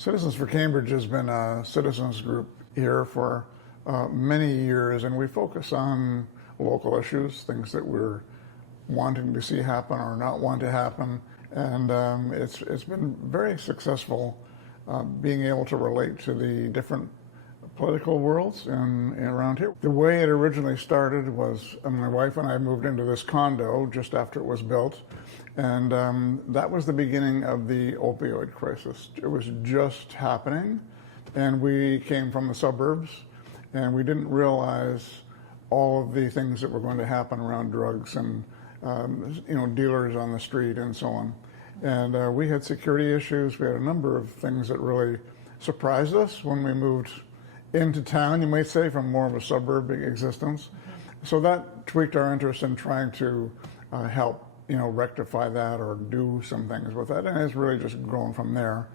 Citizens for Cambridge has been a citizens group here for many years, and we focus on local issues, things that we're wanting to see happen or not want to happen. And it's been very successful being able to relate to the different political worlds and around here. The way it originally started was my wife and I moved into this condo just after it was built, and that was the beginning of the opioid crisis. It was just happening, and we came from the suburbs, and we didn't realize all of the things that were going to happen around drugs and dealers on the street and so on. And we had security issues. We had a number of things that really surprised us when we moved into town, you might say, from more of a suburban existence. So that tweaked our interest in trying to help, rectify that or do some things with that, and it's really just grown from there.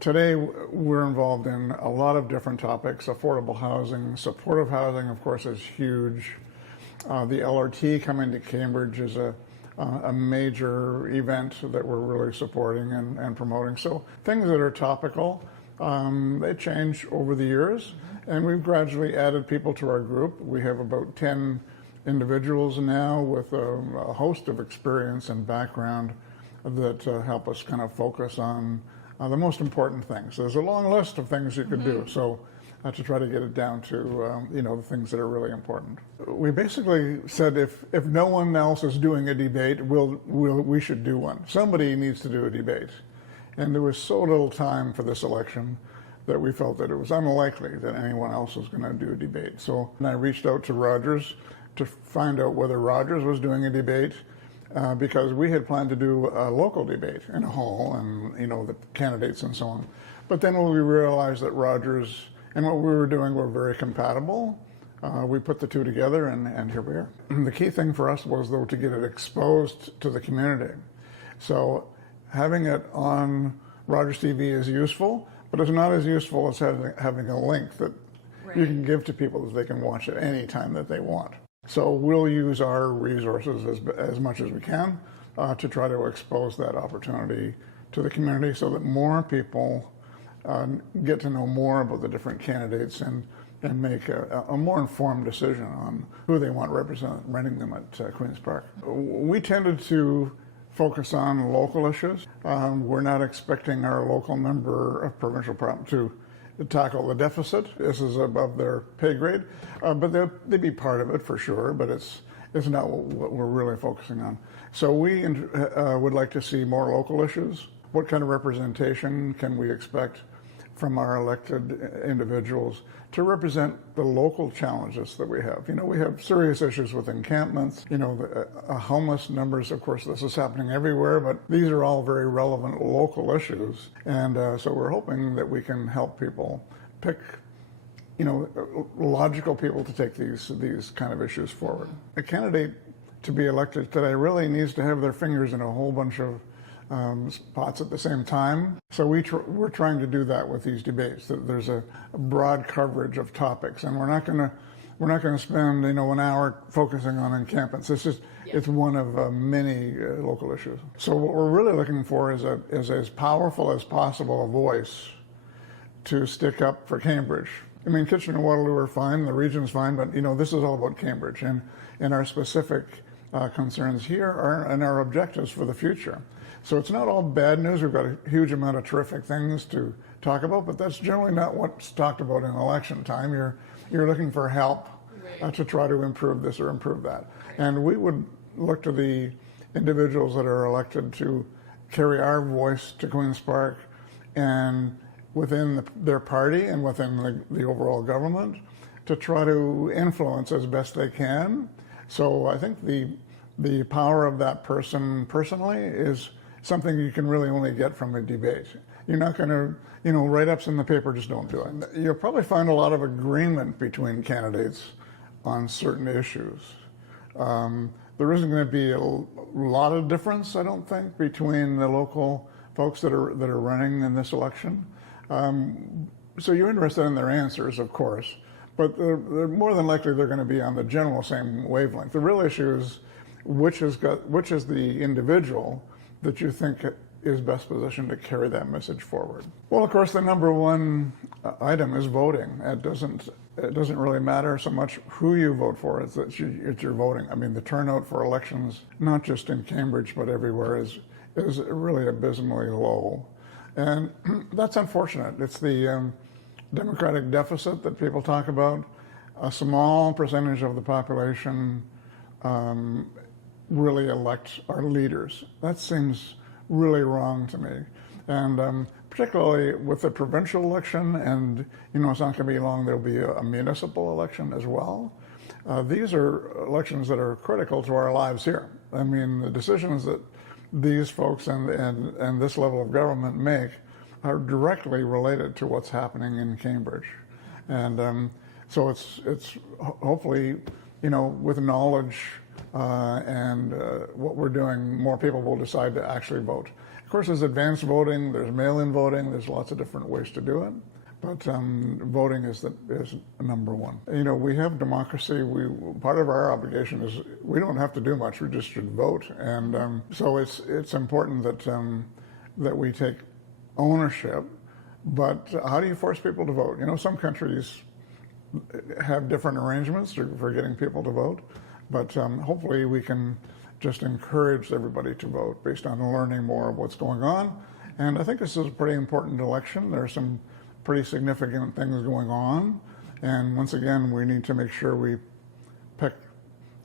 Today, we're involved in a lot of different topics. Affordable housing, supportive housing, of course, is huge. The LRT coming to Cambridge is a major event that we're really supporting and promoting. So things that are topical, they change over the years, and we've gradually added people to our group. We have about 10 individuals now with a host of experience and background that help us kind of focus on the most important things. There's a long list of things you could do, so to try to get it down to the things that are really important. We basically said if no one else is doing a debate, we should do one. Somebody needs to do a debate. And there was so little time for this election that we felt that it was unlikely that anyone else was going to do a debate. So I reached out to Rogers to find out whether Rogers was doing a debate, because we had planned to do a local debate in a hall and, the candidates and so on. But then when we realized that Rogers and what we were doing were very compatible, we put the two together, and here we are. The key thing for us was, though, to get it exposed to the community. So having it on Rogers TV is useful, but it's not as useful as having a link that you can give to people that they can watch it any time that they want. So we'll use our resources as much as we can to try to expose that opportunity to the community so that more people get to know more about the different candidates and make a more informed decision on who they want representing them at Queen's Park. We tended to focus on local issues. We're not expecting our local member of provincial parliament to tackle the deficit. This is above their pay grade, but they'd be part of it for sure, but it's not what we're really focusing on. So we would like to see more local issues. What kind of representation can we expect from our elected individuals to represent the local challenges that we have? We have serious issues with encampments, homeless numbers. Of course, this is happening everywhere, but these are all very relevant local issues. And so we're hoping that we can help people pick, logical people to take these kind of issues forward. A candidate to be elected today really needs to have their fingers in a whole bunch of spots at the same time. So we're trying to do that with these debates, that there's a broad coverage of topics, and we're not going to spend an hour focusing on encampments. It's one of many local issues. So what we're really looking for is as powerful as possible a voice to stick up for Cambridge. I mean, Kitchener and Waterloo are fine, the region's fine, but this is all about Cambridge and our specific concerns here and our objectives for the future. So it's not all bad news. We've got a huge amount of terrific things to talk about, but that's generally not what's talked about in election time. You're looking for help to try to improve this or improve that. And we would look to the individuals that are elected to carry our voice to Queen's Park and within their party and within the overall government to try to influence as best they can. So I think the power of that person personally is something you can really only get from a debate. You're not going to, write-ups in the paper just don't do it. You'll probably find a lot of agreement between candidates on certain issues. There isn't going to be a lot of difference, I don't think, between the local folks that are running in this election. So you're interested in their answers, of course, but they're more than likely they're going to be on the general same wavelength. The real issue is which is the individual that you think is best positioned to carry that message forward? Well, of course, the number one item is voting. It doesn't really matter so much who you vote for, it's that it's your voting. I mean, the turnout for elections, not just in Cambridge, but everywhere, is really abysmally low. And that's unfortunate. It's the democratic deficit that people talk about. A small percentage of the population really elect our leaders. That seems really wrong to me. And particularly with the provincial election, and it's not going to be long, there'll be a municipal election as well. These are elections that are critical to our lives here. I mean, the decisions that these folks and this level of government make are directly related to what's happening in Cambridge. And so it's hopefully, with knowledge and what we're doing, more people will decide to actually vote. Of course, there's advanced voting, there's mail-in voting, there's lots of different ways to do it. But voting is number one. We have democracy. Part of our obligation is we don't have to do much. We just should vote. And so it's important that we take ownership. But how do you force people to vote? Some countries have different arrangements for getting people to vote. But hopefully we can just encourage everybody to vote based on learning more of what's going on. And I think this is a pretty important election. There are some pretty significant things going on. And once again, we need to make sure we pick,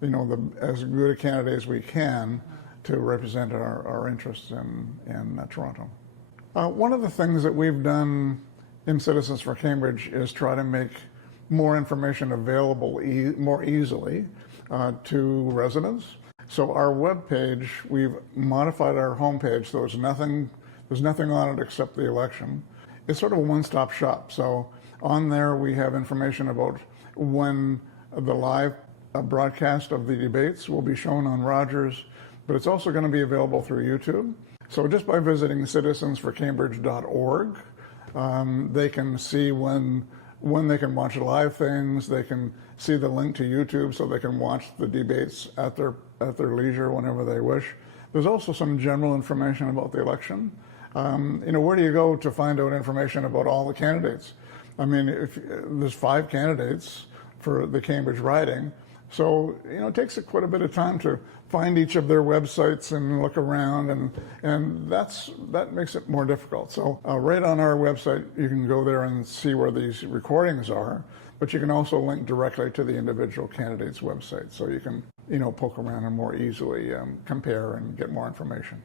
as good a candidate as we can to represent our interests in Toronto. One of the things that we've done in Citizens for Cambridge is try to make more information available more easily to residents. So our webpage, we've modified our homepage so there's nothing on it except the election. It's sort of a one-stop shop. So on there we have information about when the live broadcast of the debates will be shown on Rogers, but it's also going to be available through YouTube. So just by visiting citizensforcambridge.org, they can see when they can watch live things. They can see the link to YouTube so they can watch the debates at their leisure whenever they wish. There's also some general information about the election. Where do you go to find out information about all the candidates? I mean, if there's 5 candidates for the Cambridge riding, so it takes quite a bit of time to find each of their websites and look around, and that makes it more difficult. So right on our website, you can go there and see where these recordings are, but you can also link directly to the individual candidate's website, so you can poke around and more easily compare and get more information.